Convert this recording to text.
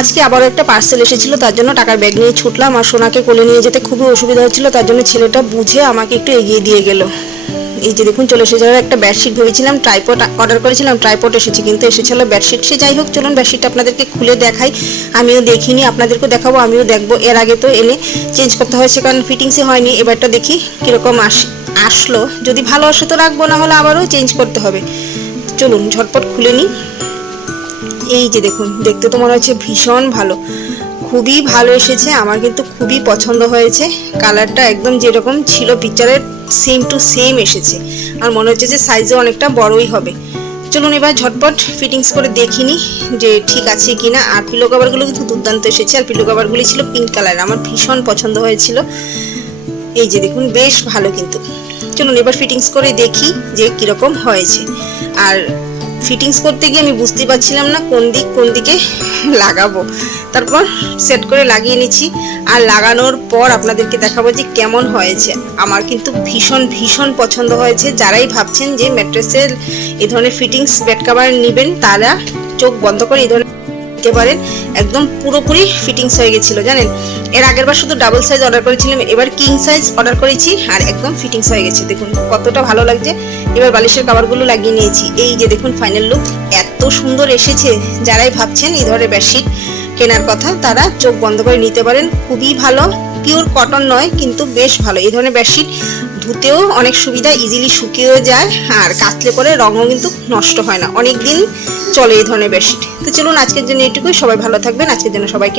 আজকে আবারও একটা পার্সেল এসেছিল, তার জন্য টাকার ব্যাগ নিয়ে ছুটলাম। আর সোনাকে কোলে নিয়ে যেতে খুবই অসুবিধা হচ্ছিল, তার জন্য ছেলেটা বুঝে আমাকে একটু এগিয়ে দিয়ে গেল। এই যে দেখুন চলে এসেছে একটা বেডশিট। ভেবেছিলাম ট্রাইপড অর্ডার করেছিলাম, ট্রাইপড এসেছে, কিন্তু এসেছিল বেডশিট। সে যাই হোক, চলুন বেডশিটটা আপনাদেরকে খুলে দেখাই। আমিও দেখিনি, আপনাদেরকেও দেখাবো, আমিও দেখবো। এর আগে তো এনে চেঞ্জ করতে হয়েছে, কারণ ফিটিংসই হয়নি। এবারটা দেখি কীরকম আসলো। যদি ভালো আসে তো রাখবো, না হলে আবারও চেঞ্জ করতে হবে। চলুন ঝটপট খুলে নিই। এই যে দেখুন, দেখতে তো মনে হচ্ছে ভীষণ ভালো, খুবই ভালো এসেছে। আমার কিন্তু খুবই পছন্দ হয়েছে। কালারটা একদম যেরকম ছিল পিকচারের সেম টু সেম এসেছে। আর মনে হচ্ছে যে সাইজও অনেকটা বড়ই হবে। চলুন এবার ঝটপট ফিটিংস করে দেখিনি যে ঠিক আছে কিনা। আর পিলো কভারগুলো কিন্তু দুর্দান্ত এসেছে। আর পিলো কভারগুলি ছিল পিঙ্ক কালার, আমার ভীষণ পছন্দ হয়েছিল। এই যে দেখুন, বেশ ভালো কিন্তু। চলুন এবার ফিটিংস করে দেখি যে কীরকম হয়েছে। আর ফিটিংস করতে গিয়ে আমি বুঝতে পারছিলাম না কোন দিকে লাগাবো। তারপর সেট করে লাগিয়ে নিচ্ছি। আর লাগানোর পর আপনাদেরকে দেখাবো যে কেমন হয়েছে। আমার কিন্তু ভীষণ ভীষণ পছন্দ হয়েছে। যারাই ভাবছেন যে ম্যাট্রেসের এই ধরনের ফিটিংস বেড কভার নেবেন, তারা চোখ বন্ধ করে এই ধরনের নিতে পারেন। একদম পুরোপুরি ফিটিংস হয়ে গেছিলো জানেন। এর আগের বার শুধু ডাবল সাইজ অর্ডার করেছিলাম, এবার কিং সাইজ অর্ডার করেছি। আর একদম ফিটিংস হয়ে গেছে, দেখুন কতটা ভালো লাগছে। এবার বালিশের কভারগুলো লাগিয়ে নিয়েছি। এই যে দেখুন ফাইনাল লুক, এত সুন্দর এসেছে। যারাই ভাবছেন এই ধরনের বেডশিট কেনার কথা, তারা চোখ বন্ধ করে নিতে পারেন। খুবই ভালো, পিওর কটন নয় কিন্তু বেশ ভালো। এই ধরনের বেডশিট ধুতেও অনেক সুবিধা, ইজিলি শুকিয়েও যায়। আর কাচলে পরে রঙও কিন্তু নষ্ট হয় না, অনেক দিন চলে এই ধরনের বেডশিট। তো চলুন আজকের জন্য এটুকুই। সবাই ভালো থাকবেন। আজকের জন্য সবাইকে